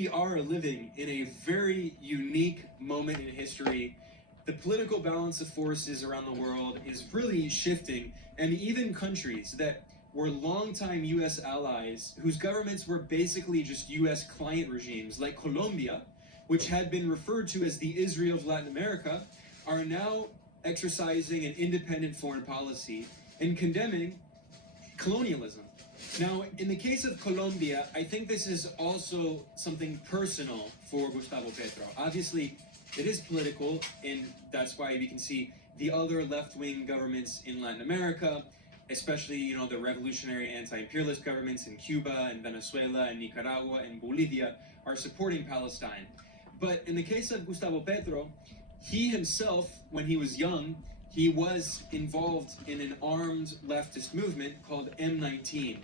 We are living in a very unique moment in history. The political balance of forces around the world is really shifting, and even countries that were longtime U.S. allies, whose governments were basically just U.S. client regimes, like Colombia, which had been referred to as the Israel of Latin America, are now exercising an independent foreign policy and condemning colonialism. Now, in the case of Colombia, I think this is also something personal for Gustavo Petro. Obviously, it is political, and that's why we can see the other left-wing governments in Latin America, especially, the revolutionary anti-imperialist governments in Cuba and Venezuela and Nicaragua and Bolivia are supporting Palestine. But in the case of Gustavo Petro, he himself, when he was young, he was involved in an armed leftist movement called M19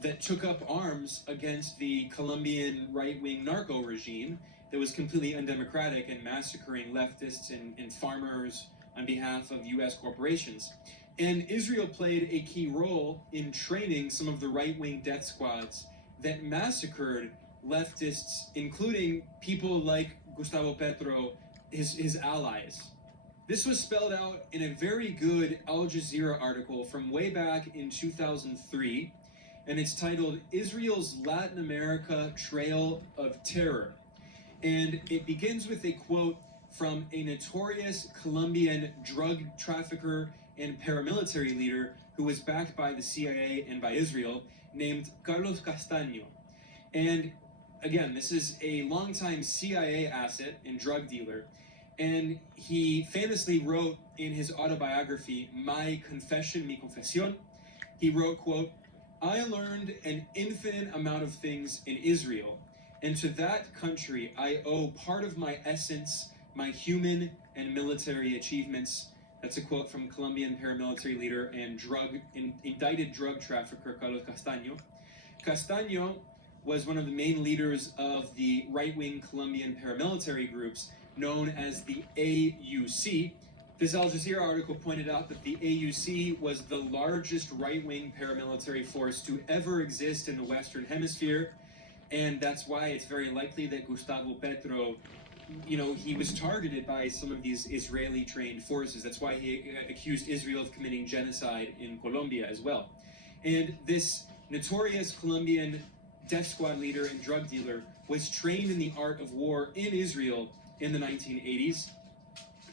that took up arms against the Colombian right-wing Narco regime that was completely undemocratic and massacring leftists and farmers on behalf of U.S. corporations. And Israel played a key role in training some of the right-wing death squads that massacred leftists, including people like Gustavo Petro, his allies. This was spelled out in a very good Al Jazeera article from way back in 2003, and it's titled Israel's Latin America Trail of Terror. And it begins with a quote from a notorious Colombian drug trafficker and paramilitary leader who was backed by the CIA and by Israel, named Carlos Castaño. And again, this is a longtime CIA asset and drug dealer. And he famously wrote in his autobiography, My Confession, Mi Confesión, he wrote, quote, I learned an infinite amount of things in Israel, and to that country I owe part of my essence, my human and military achievements. That's a quote from Colombian paramilitary leader and indicted drug trafficker Carlos Castaño. Castaño was one of the main leaders of the right-wing Colombian paramilitary groups known as the AUC. This Al Jazeera article pointed out that the AUC was the largest right-wing paramilitary force to ever exist in the Western Hemisphere, and that's why it's very likely that Gustavo Petro, he was targeted by some of these Israeli-trained forces. That's why he accused Israel of committing genocide in Colombia as well. And this notorious Colombian death squad leader and drug dealer was trained in the art of war in Israel in the 1980s,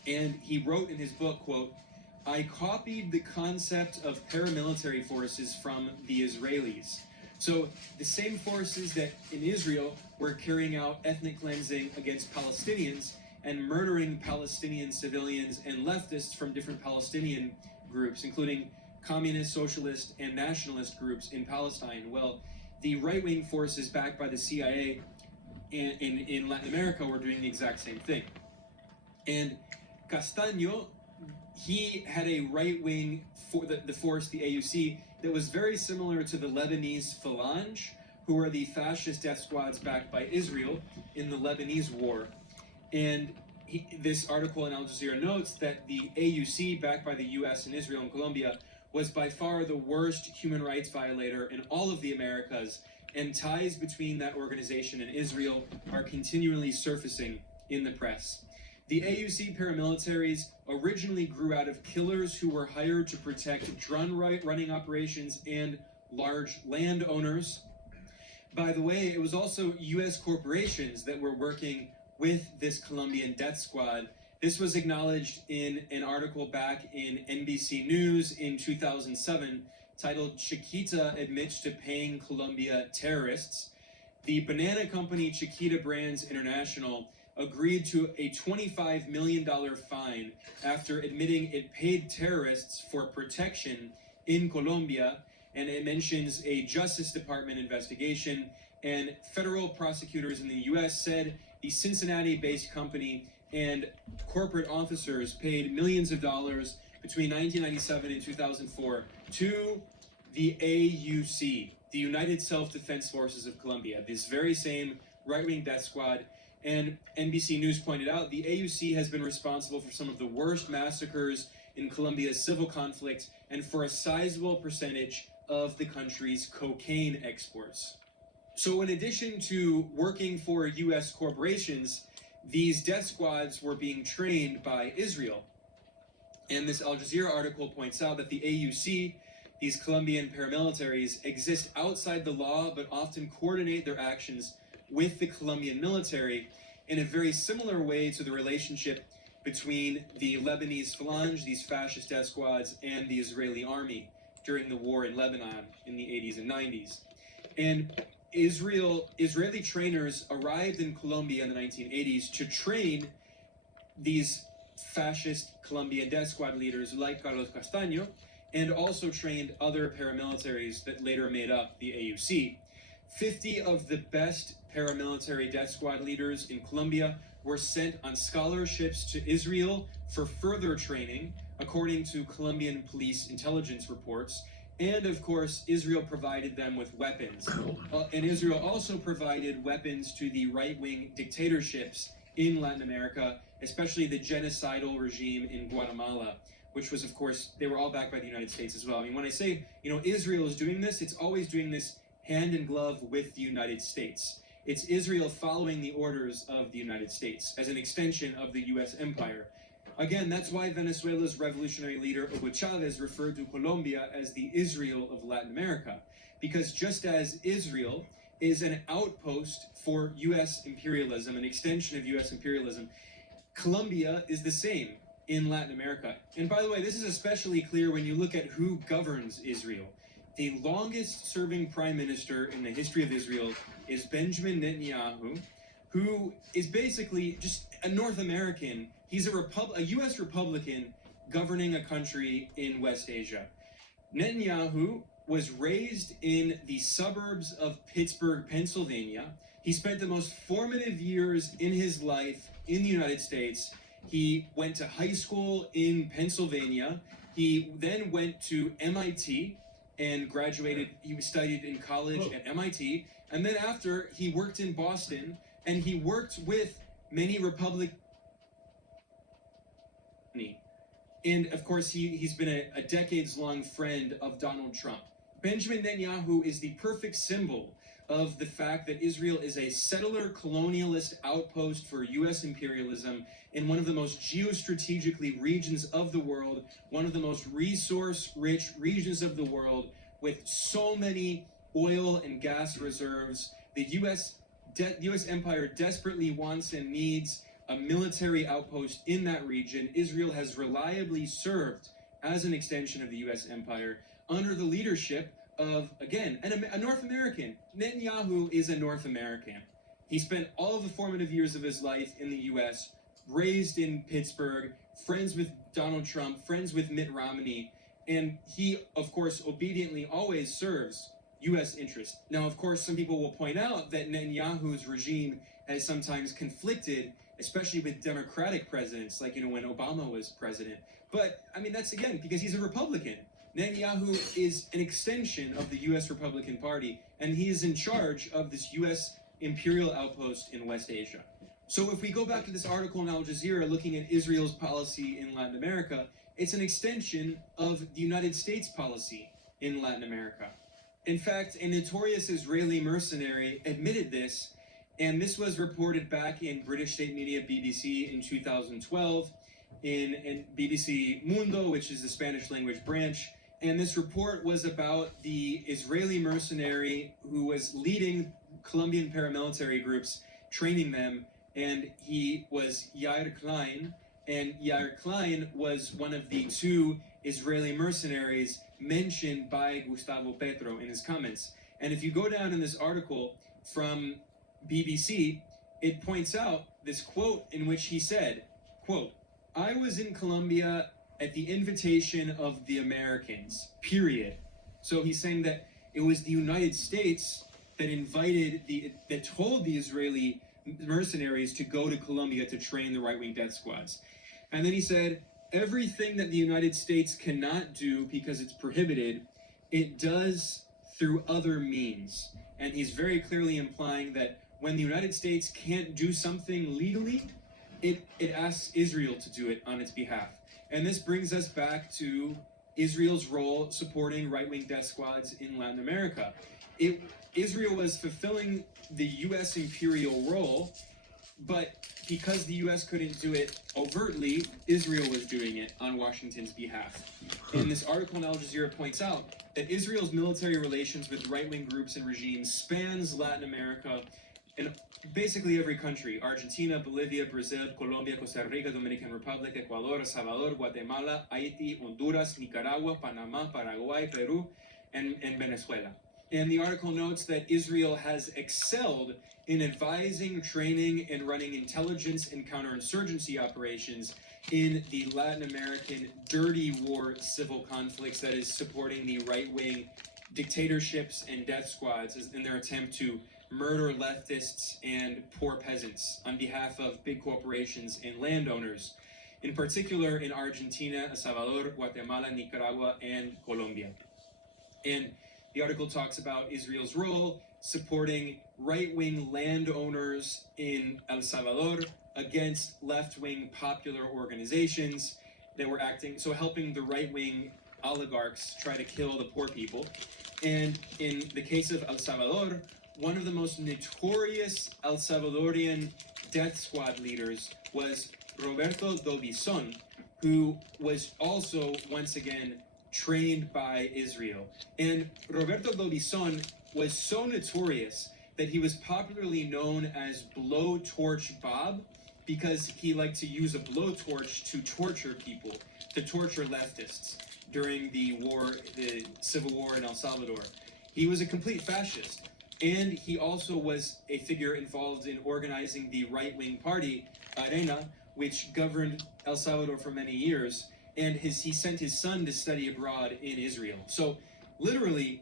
and he wrote in his book, quote, I copied the concept of paramilitary forces from the Israelis. So the same forces that in Israel were carrying out ethnic cleansing against Palestinians and murdering Palestinian civilians and leftists from different Palestinian groups, including communist, socialist, and nationalist groups in Palestine. Well, the right-wing forces backed by the CIA in Latin America were doing the exact same thing. And Castaño, he had a right-wing, the force, the AUC, that was very similar to the Lebanese Phalange, who are the fascist death squads backed by Israel in the Lebanese war. And this article in Al Jazeera notes that the AUC, backed by the US and Israel and Colombia, was by far the worst human rights violator in all of the Americas, and ties between that organization and Israel are continually surfacing in the press. The AUC paramilitaries originally grew out of killers who were hired to protect drone-running operations and large landowners. By the way, it was also U.S. corporations that were working with this Colombian death squad. This was acknowledged in an article back in NBC News in 2007 titled Chiquita Admits to Paying Colombia Terrorists. The banana company Chiquita Brands International agreed to a $25 million fine after admitting it paid terrorists for protection in Colombia, and it mentions a Justice Department investigation, and federal prosecutors in the U.S. said the Cincinnati-based company and corporate officers paid millions of dollars between 1997 and 2004 to the AUC, the United Self-Defense Forces of Colombia, this very same right-wing death squad. And NBC News pointed out the AUC has been responsible for some of the worst massacres in Colombia's civil conflict and for a sizable percentage of the country's cocaine exports. So in addition to working for U.S. corporations, these death squads were being trained by Israel. And this Al Jazeera article points out that the AUC, these Colombian paramilitaries, exist outside the law but often coordinate their actions with the Colombian military in a very similar way to the relationship between the Lebanese Phalange, these fascist death squads, and the Israeli army during the war in Lebanon in the 80s and 90s. And Israeli trainers arrived in Colombia in the 1980s to train these fascist Colombian death squad leaders like Carlos Castaño, and also trained other paramilitaries that later made up the AUC. 50 of the best paramilitary death squad leaders in Colombia were sent on scholarships to Israel for further training, according to Colombian police intelligence reports. And of course, Israel provided them with weapons. And Israel also provided weapons to the right-wing dictatorships in Latin America, especially the genocidal regime in Guatemala, which was, of course, they were all backed by the United States as well. I mean, when I say, Israel is doing this, it's always doing this hand in glove with the United States. It's Israel following the orders of the United States as an extension of the U.S. empire. Again, that's why Venezuela's revolutionary leader, Hugo Chavez, referred to Colombia as the Israel of Latin America, because just as Israel is an outpost for U.S. imperialism, an extension of U.S. imperialism, Colombia is the same in Latin America. And by the way, this is especially clear when you look at who governs Israel. The longest serving prime minister in the history of Israel is Benjamin Netanyahu, who is basically just a North American. He's a U.S. Republican governing a country in West Asia. Netanyahu was raised in the suburbs of Pittsburgh, Pennsylvania. He spent the most formative years in his life in the United States. He went to high school in Pennsylvania. He then went to MIT and graduated. He studied in college at MIT. And then after, he worked in Boston, and he worked with many Republicans. And of course, he's been a decades-long friend of Donald Trump. Benjamin Netanyahu is the perfect symbol of the fact that Israel is a settler colonialist outpost for U.S. imperialism in one of the most geostrategically regions of the world, one of the most resource-rich regions of the world, with so many oil and gas reserves. The U.S. empire desperately wants and needs a military outpost in that region. Israel has reliably served as an extension of the U.S. empire under the leadership of, again, a North American. Netanyahu is a North American. He spent all of the formative years of his life in the U.S., raised in Pittsburgh, friends with Donald Trump, friends with Mitt Romney, and he, of course, obediently always serves U.S. interests. Now, of course, some people will point out that Netanyahu's regime has sometimes conflicted, especially with Democratic presidents, like, when Obama was president. But, I mean, that's, again, because he's a Republican. Netanyahu is an extension of the U.S. Republican Party, and he is in charge of this U.S. imperial outpost in West Asia. So if we go back to this article in Al Jazeera looking at Israel's policy in Latin America, it's an extension of the United States policy in Latin America. In fact, a notorious Israeli mercenary admitted this, and this was reported back in British state media BBC in 2012, in BBC Mundo, which is the Spanish language branch. And this report was about the Israeli mercenary who was leading Colombian paramilitary groups, training them, and he was Yair Klein, and Yair Klein was one of the two Israeli mercenaries mentioned by Gustavo Petro in his comments. And if you go down in this article from BBC, it points out this quote in which he said, quote, "I was in Colombia at the invitation of the Americans, period." So he's saying that it was the United States that told the Israeli mercenaries to go to Colombia to train the right-wing death squads. And then he said, everything that the United States cannot do because it's prohibited, it does through other means. And he's very clearly implying that when the United States can't do something legally, it asks Israel to do it on its behalf. And this brings us back to Israel's role supporting right-wing death squads in Latin America. Israel was fulfilling the U.S. imperial role, but because the U.S. couldn't do it overtly, Israel was doing it on Washington's behalf. And this article in Al Jazeera points out that Israel's military relations with right-wing groups and regimes spans Latin America and basically every country: Argentina, Bolivia, Brazil, Colombia, Costa Rica, Dominican Republic, Ecuador, El Salvador, Guatemala, Haiti, Honduras, Nicaragua, Panama, Paraguay, Peru, and Venezuela. And the article notes that Israel has excelled in advising, training, and running intelligence and counterinsurgency operations in the Latin American dirty war civil conflicts that is supporting the right-wing dictatorships and death squads in their attempt to murder leftists and poor peasants on behalf of big corporations and landowners, in particular in Argentina, El Salvador, Guatemala, Nicaragua, and Colombia. And the article talks about Israel's role supporting right-wing landowners in El Salvador against left-wing popular organizations that were acting, so helping the right-wing oligarchs try to kill the poor people. And in the case of El Salvador, one of the most notorious El Salvadorian death squad leaders was Roberto Dobizon, who was also, once again, trained by Israel. And Roberto Dobizon was so notorious that he was popularly known as Blowtorch Bob, because he liked to use a blowtorch to torture people, to torture leftists during the civil war in El Salvador. He was a complete fascist, and he also was a figure involved in organizing the right-wing party, Arena, which governed El Salvador for many years, and he sent his son to study abroad in Israel. So, literally,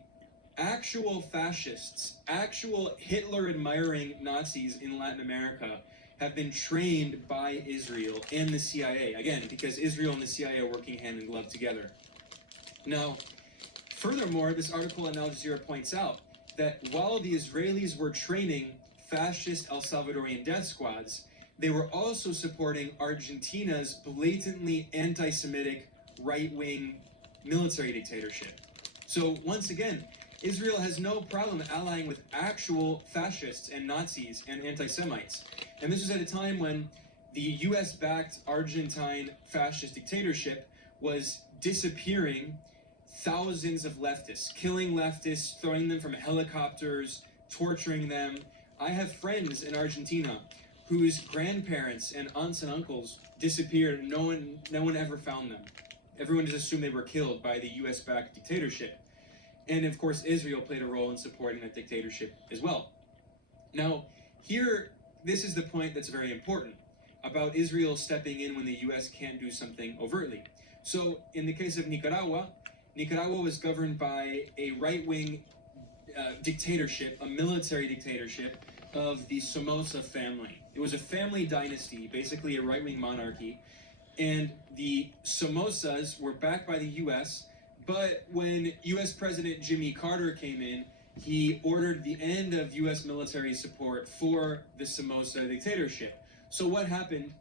actual fascists, actual Hitler-admiring Nazis in Latin America have been trained by Israel and the CIA. Again, because Israel and the CIA are working hand in glove together. Now, furthermore, this article in Al Jazeera points out that while the Israelis were training fascist El Salvadorian death squads, they were also supporting Argentina's blatantly anti-Semitic right-wing military dictatorship. So once again, Israel has no problem allying with actual fascists and Nazis and anti-Semites. And this was at a time when the US-backed Argentine fascist dictatorship was disappearing thousands of leftists, killing leftists, throwing them from helicopters, torturing them. I have friends in Argentina whose grandparents and aunts and uncles disappeared. No one ever found them. Everyone just assumed they were killed by the US-backed dictatorship. And of course, Israel played a role in supporting that dictatorship as well. Now, here, this is the point that's very important about Israel stepping in when the US can't do something overtly. So, in the case of Nicaragua, Nicaragua was governed by a right-wing dictatorship, a military dictatorship of the Somoza family. It was a family dynasty, basically a right-wing monarchy, and the Somozas were backed by the US, but when US President Jimmy Carter came in, he ordered the end of US military support for the Somoza dictatorship. So what happened?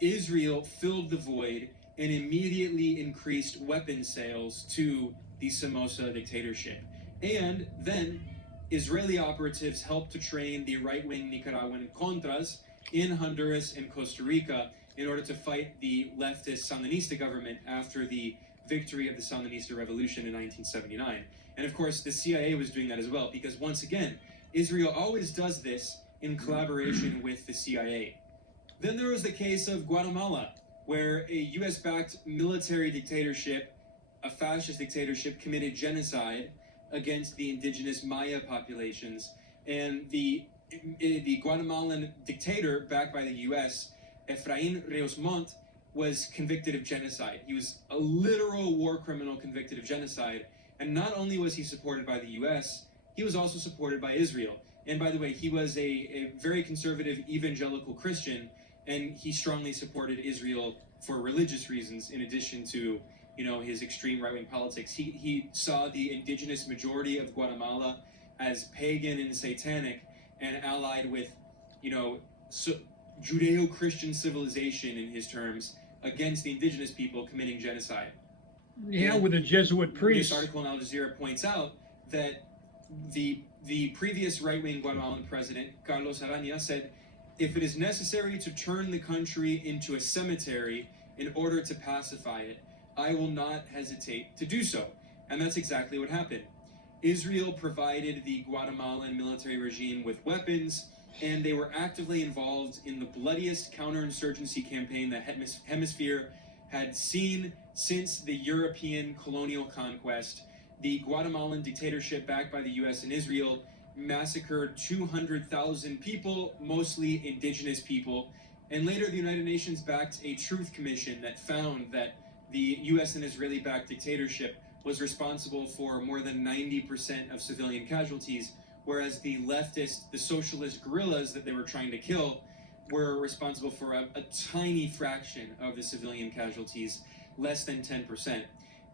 Israel filled the void and immediately increased weapon sales to the Somoza dictatorship. And then Israeli operatives helped to train the right-wing Nicaraguan Contras in Honduras and Costa Rica in order to fight the leftist Sandinista government after the victory of the Sandinista revolution in 1979. And of course, the CIA was doing that as well, because once again, Israel always does this in collaboration with the CIA. Then there was the case of Guatemala, where a US-backed military dictatorship, a fascist dictatorship, committed genocide against the indigenous Maya populations. And the Guatemalan dictator, backed by the US, Efraín Ríos Montt, was convicted of genocide. He was a literal war criminal convicted of genocide. And not only was he supported by the US, he was also supported by Israel. And by the way, he was a very conservative evangelical Christian, and he strongly supported Israel for religious reasons, in addition to, his extreme right-wing politics. He saw the indigenous majority of Guatemala as pagan and satanic, and allied with, Judeo-Christian civilization, in his terms, against the indigenous people committing genocide. Yeah, with the Jesuit priests. This article in Al Jazeera points out that the the previous right-wing Guatemalan president, Carlos Araña, said, "If it is necessary to turn the country into a cemetery in order to pacify it, I will not hesitate to do so." And that's exactly what happened. Israel provided the Guatemalan military regime with weapons, and they were actively involved in the bloodiest counterinsurgency campaign the hemisphere had seen since the European colonial conquest. The Guatemalan dictatorship, backed by the US and Israel, massacred 200,000 people, mostly indigenous people. And later, the United Nations backed a truth commission that found that the US and Israeli-backed dictatorship was responsible for more than 90% of civilian casualties, whereas the leftist, the socialist guerrillas that they were trying to kill were responsible for a tiny fraction of the civilian casualties, less than 10%.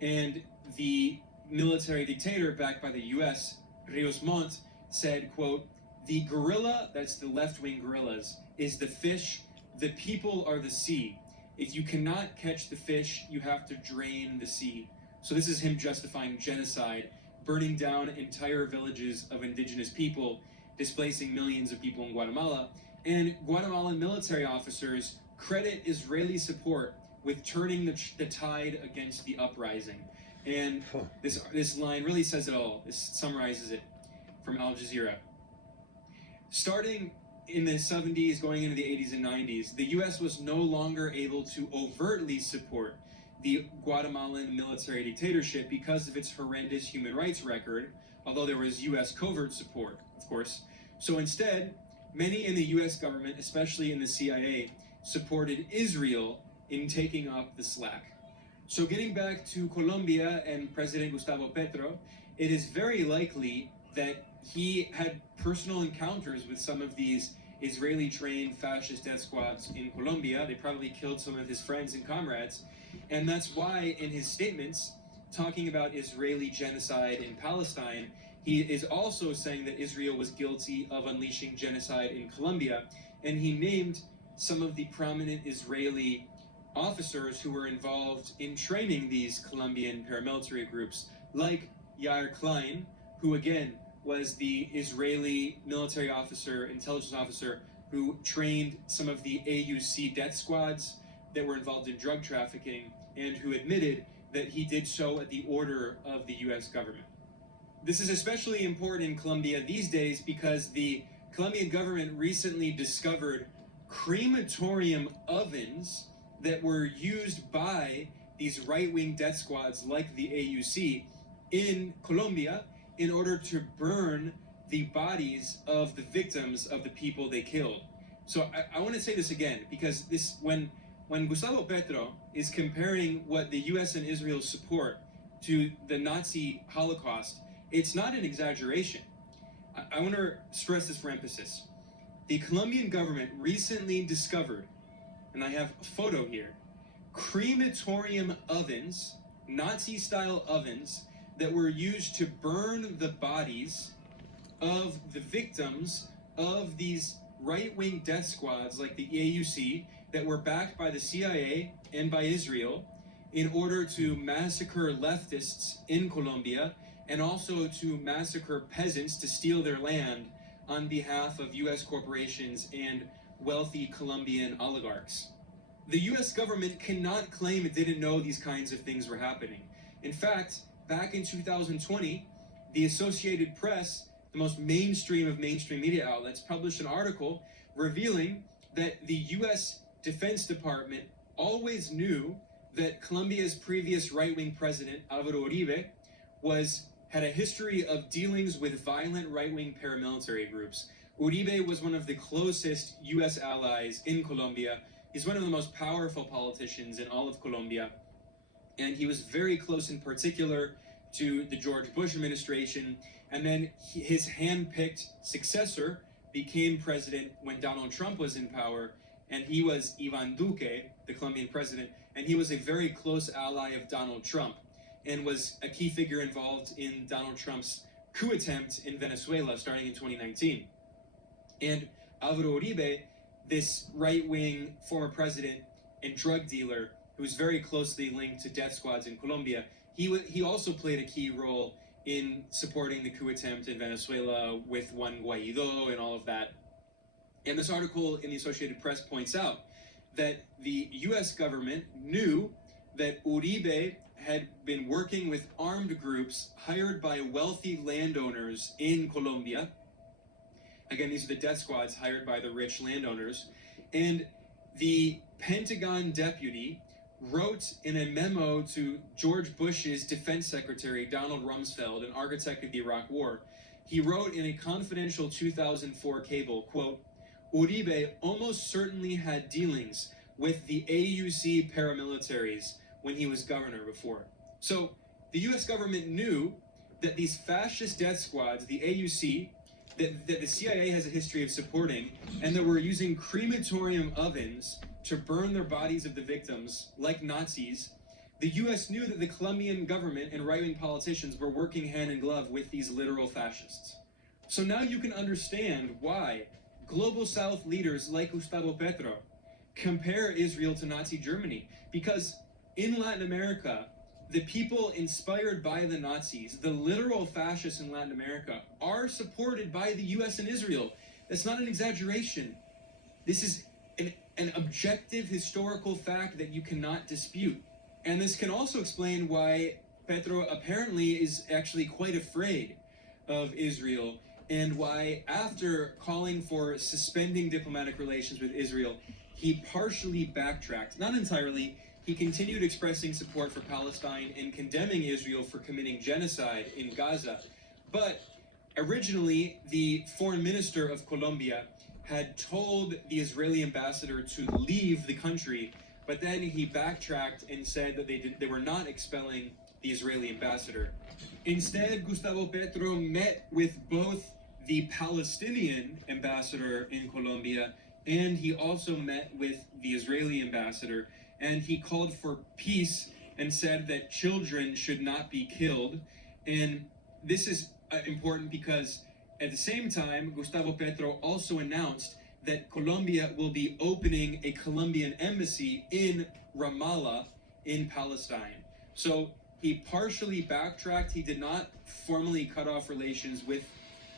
And the military dictator backed by the US, Rios Montt, said, quote, "The guerrilla," that's the left-wing guerrillas, "is the fish, the people are the sea. If you cannot catch the fish, you have to drain the sea." So this is him justifying genocide, burning down entire villages of indigenous people, displacing millions of people in Guatemala. And Guatemalan military officers credit Israeli support with turning the tide against the uprising. And this line really says it all. This summarizes it from Al Jazeera. Starting in the 70s, going into the 80s and 90s, the US was no longer able to overtly support the Guatemalan military dictatorship because of its horrendous human rights record, although there was US covert support, of course. So instead, many in the US government, especially in the CIA, supported Israel in taking up the slack. So getting back to Colombia and President Gustavo Petro, it is very likely that he had personal encounters with some of these Israeli-trained fascist death squads in Colombia. They probably killed some of his friends and comrades. And that's why in his statements, talking about Israeli genocide in Palestine, he is also saying that Israel was guilty of unleashing genocide in Colombia. And he named some of the prominent Israeli officers who were involved in training these Colombian paramilitary groups, like Yair Klein, who again was the Israeli military officer, intelligence officer, who trained some of the AUC death squads that were involved in drug trafficking, and who admitted that he did so at the order of the US government. This is especially important in Colombia these days because the Colombian government recently discovered crematorium ovens that were used by these right-wing death squads like the AUC in Colombia in order to burn the bodies of the victims of the people they killed. So I want to say this again, because when Gustavo Petro is comparing what the US and Israel support to the Nazi Holocaust, it's not an exaggeration. I want to stress this for emphasis. The Colombian government recently discovered, and I have a photo here, crematorium ovens, Nazi-style ovens, that were used to burn the bodies of the victims of these right-wing death squads like the AUC that were backed by the CIA and by Israel in order to massacre leftists in Colombia and also to massacre peasants to steal their land on behalf of US corporations and wealthy Colombian oligarchs. The US government cannot claim it didn't know these kinds of things were happening. In fact, back in 2020, the Associated Press, the most mainstream of mainstream media outlets, published an article revealing that the US Defense Department always knew that Colombia's previous right-wing president, Álvaro Uribe, had a history of dealings with violent right-wing paramilitary groups. Uribe was one of the closest US allies in Colombia. He's one of the most powerful politicians in all of Colombia. And he was very close in particular to the George Bush administration. And then his hand-picked successor became president when Donald Trump was in power. And he was Iván Duque, the Colombian president. And he was a very close ally of Donald Trump and was a key figure involved in Donald Trump's coup attempt in Venezuela starting in 2019. And Álvaro Uribe, this right-wing former president and drug dealer who was very closely linked to death squads in Colombia, he also played a key role in supporting the coup attempt in Venezuela with Juan Guaido and all of that. And this article in the Associated Press points out that the US government knew that Uribe had been working with armed groups hired by wealthy landowners in Colombia. Again, these are the death squads hired by the rich landowners. And the Pentagon deputy wrote in a memo to George Bush's defense secretary, Donald Rumsfeld, an architect of the Iraq War. He wrote in a confidential 2004 cable, quote, Uribe almost certainly had dealings with the AUC paramilitaries when he was governor before. So the US government knew that these fascist death squads, the AUC, that the CIA has a history of supporting, and that were using crematorium ovens to burn their bodies of the victims like Nazis. The US knew that the Colombian government and right-wing politicians were working hand in glove with these literal fascists. So now you can understand why Global South leaders like Gustavo Petro compare Israel to Nazi Germany, because in Latin America, the people inspired by the Nazis, the literal fascists in Latin America, are supported by the US and Israel. That's not an exaggeration. This is an objective historical fact that you cannot dispute. And this can also explain why Petro apparently is actually quite afraid of Israel, and why, after calling for suspending diplomatic relations with Israel, he partially backtracked. Not entirely. He continued expressing support for Palestine and condemning Israel for committing genocide in Gaza. But originally, the foreign minister of Colombia had told the Israeli ambassador to leave the country, but then he backtracked and said that they were not expelling the Israeli ambassador. Instead, Gustavo Petro met with both the Palestinian ambassador in Colombia, and he also met with the Israeli ambassador, and he called for peace and said that children should not be killed. And this is important because at the same time, Gustavo Petro also announced that Colombia will be opening a Colombian embassy in Ramallah in Palestine. So he partially backtracked. He did not formally cut off relations with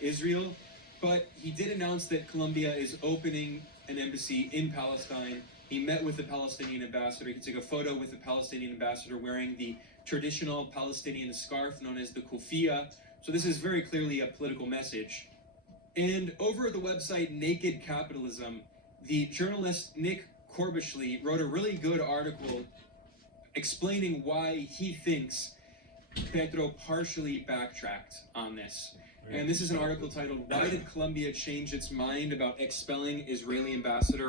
Israel, but he did announce that Colombia is opening an embassy in Palestine. He met with the Palestinian ambassador. He took a photo with the Palestinian ambassador wearing the traditional Palestinian scarf known as the kufiya. So this is very clearly a political message. And over at the website Naked Capitalism, the journalist Nick Corbishley wrote a really good article explaining why he thinks Petro partially backtracked on this. And this is an article titled, Why Did Colombia Change Its Mind About Expelling Israeli Ambassador